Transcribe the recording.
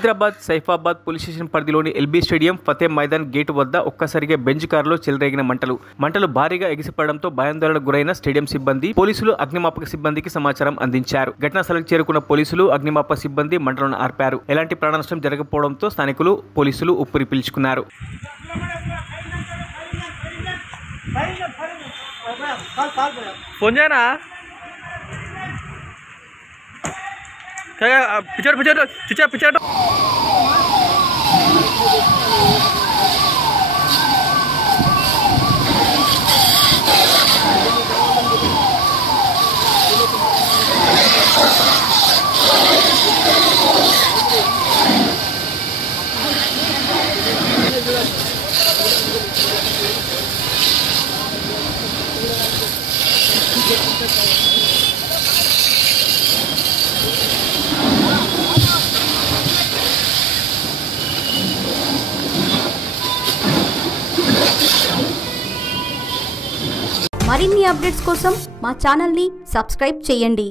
Hyderabad Saifabad police station పరిధిలోని LB stadium Fateh Maidan gate వద్ద ఒక్కసారిగా బెంజ్ కారులో చెలరేగిన మంటలు భారీగా ఎగిసిపడడంతో భయాందోళనకు గురైన స్టేడియం సిబ్బంది పోలీసులు అగ్నిమాపక సిబ్బందికి సమాచారం అందించారు. ఘటనా స్థలానికి చేరుకున్న పోలీసులు అగ్నిమాపక సిబ్బంది మంటలను ఆర్పారు. ఎలాంటి ప్రాణ నష్టం జరగకపోవడంతో స్థానికులు పోలీసులు ఉప్పురి పీల్చుకున్నారు. पिक्चर మరిన్ని అప్డేట్స్ కోసం మా ఛానల్ ని సబ్స్క్రైబ్ చేయండి.